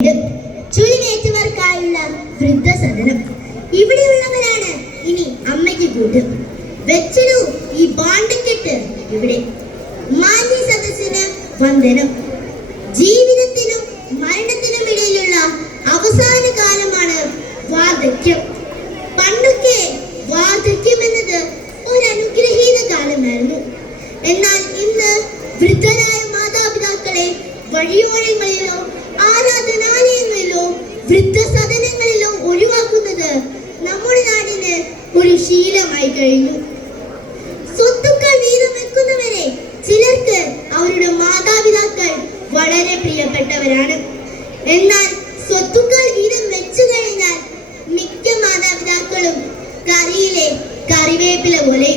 ഇത് ചുളിവേറ്റവർക്കായുള്ള വൃദ്ധസദനം. ഇവിടെയുള്ളവരാണ് ഇനി അമ്മയ്ക്ക് കൂട്ട്. വെച്ചിടൂ ഈ ബാണ്ടക്കെട്ട് ഇവിടെ. മാന്യ സദസ്സിന് വന്ദനം. ജീവിതത്തിനും മരണത്തിനും ഇടയിലുള്ള അവസാന കാലമാണ് വാർദ്ധക്യം. പണ്ടൊക്കെ വാർദ്ധക്യം എന്നത് ഒരു അനുഗ്രഹീത കാലമായിരുന്നു. എന്നാൽ ഇന്ന് വൃദ്ധരായ മാതാപിതാക്കളെ വഴിയോരങ്ങളിലോ വൃദ്ധസദനങ്ങളിലോ ഒഴിവാക്കുന്നത് നമ്മുടെ നാടിന് ഒരു ശീലമായി കഴിഞ്ഞു. സ്വത്തുക്കൾ വീതം വെക്കുന്നവരെ ചിലർക്ക് അവരുടെ മാതാപിതാക്കൾ വളരെ പ്രിയപ്പെട്ടവരാണ്. എന്നാൽ സ്വത്തുക്കൾ വീതം വെച്ചു കഴിഞ്ഞാൽ മിക്ക മാതാപിതാക്കളും കറിയിലെ കറിവേപ്പില പോലെ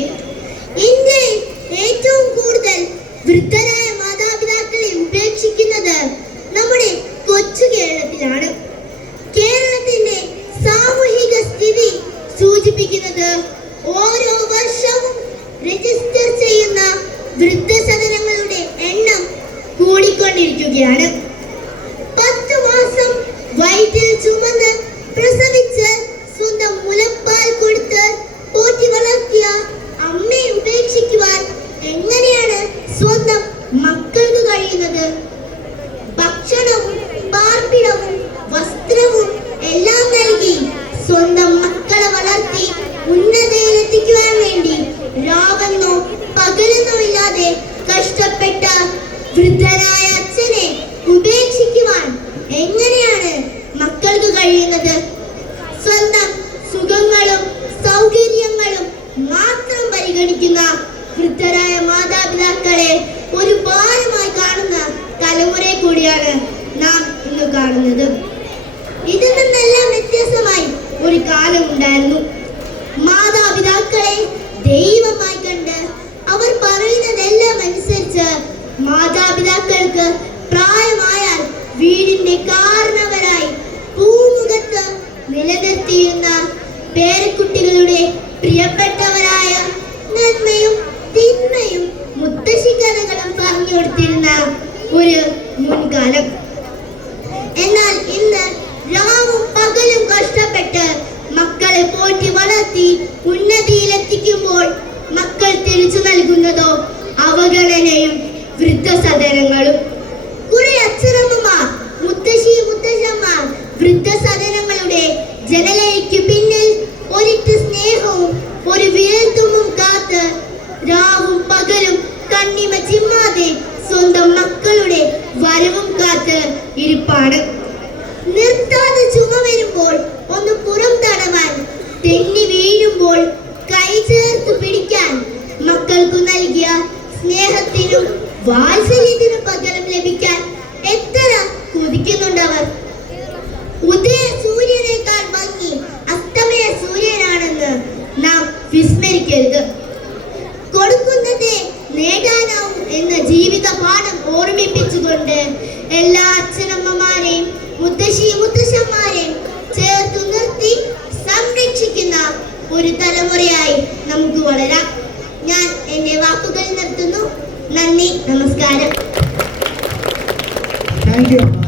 സൂചിപ്പിക്കുന്നത് ഓരോ വർഷവും രജിസ്റ്റർ ചെയ്യുന്ന വൃദ്ധസദനങ്ങളുടെ എണ്ണം കൂടിക്കൊണ്ടിരിക്കുകയാണ്. പത്ത് മാസം വയറ്റിൽ ചുമന്ന് പ്രസവിച്ച് സ്വന്തം മുലപ്പാൽ കൊടുത്ത് പോറ്റി വളർത്തിയ അമ്മയെ ഉപേക്ഷിക്കുവാൻ എങ്ങനെയാണ് സ്വന്തം മക്കൾക്ക് കഴിയുന്നത്? പകലെന്നോ ഇല്ലാതെ കഷ്ടപ്പെട്ട വൃദ്ധനായ അച്ഛനെ ഉപേക്ഷിക്കുവാൻ എങ്ങനെയാണ് മക്കൾക്ക് കഴിയുന്നത്? സ്വന്തം സുഖങ്ങളും സൗകര്യങ്ങളും മാത്രം പരിഗണിക്കുന്ന വൃദ്ധരായ മാതാപിതാക്കളെ ഒരു ഭാരമായി കാണുന്ന തലമുറയെ കൂടിയാണ് നാം ഇന്ന് കാണുന്നത്. വീടിന്റെ കാരണവരായി പൂമുഖത്ത് നിലനിർത്തിയിരുന്ന പേരക്കുട്ടികളുടെ പ്രിയപ്പെട്ടവരായ നന്മയും തിന്മയും മുത്തശ്ശി കഥകളും പറഞ്ഞു കൊടുത്തിരുന്ന ഒരു മുൻകാലം. എന്നാൽ ഇന്ന് രാവും പകലും കഷ്ടപ്പെട്ട് മക്കളെ പോറ്റി വളർത്തി ഉന്നതിയിലെത്തിക്കുമ്പോൾ മക്കൾ തിരിച്ചു നൽകുന്നതോ അവഗണനയും വൃദ്ധസദനങ്ങളും. വൃദ്ധസദനങ്ങളുടെ ജനലയ്ക്ക് പിന്നിൽ ഒരിറ്റ് സ്നേഹവും ഒരു വിരൽത്തുമ്പും കാത്ത് രാവും പകലും കണ്ണിമ ചിമ്മാതെ സ്വന്തം മക്കളുടെ വരവും കാത്ത് ഇരിപ്പാണ്. നിർത്താതെ ചുമ വരുമ്പോൾ ഒന്ന് പുറം തടവാൻ തെന്നി വീഴുമ്പോൾ കൈ ചേർത്ത് പിടിക്കാൻ മക്കൾക്കു നൽകിയ സ്നേഹത്തിനും വാത്സല്യത്തിനും പകരം ലഭിക്കാൻ എത്ര കൊതിക്കുന്നുണ്ടവർ. ഉദയ സൂര്യനേക്കാൾ ഭംഗി അസ്തമയ സൂര്യനാണെന്ന് നാം വിസ്മരിക്കരുത്. കൊടുക്കുന്നതേ നേടാനാവും എന്ന ജീവിത പാഠം ഓർമ്മിപ്പിച്ചുകൊണ്ട് എല്ലാ അച്ഛനമ്മമാരെയും മുത്തശ്ശി മുത്തശ്ശന്മാരെയും ചേർത്ത് നിർത്തി സംരക്ഷിക്കുന്ന ഒരു തലമുറയായി നമുക്ക് വളരാം. ഞാൻ എന്റെ വാക്കുകൾ നിർത്തുന്നു. നന്ദി നമസ്കാരം. Thank you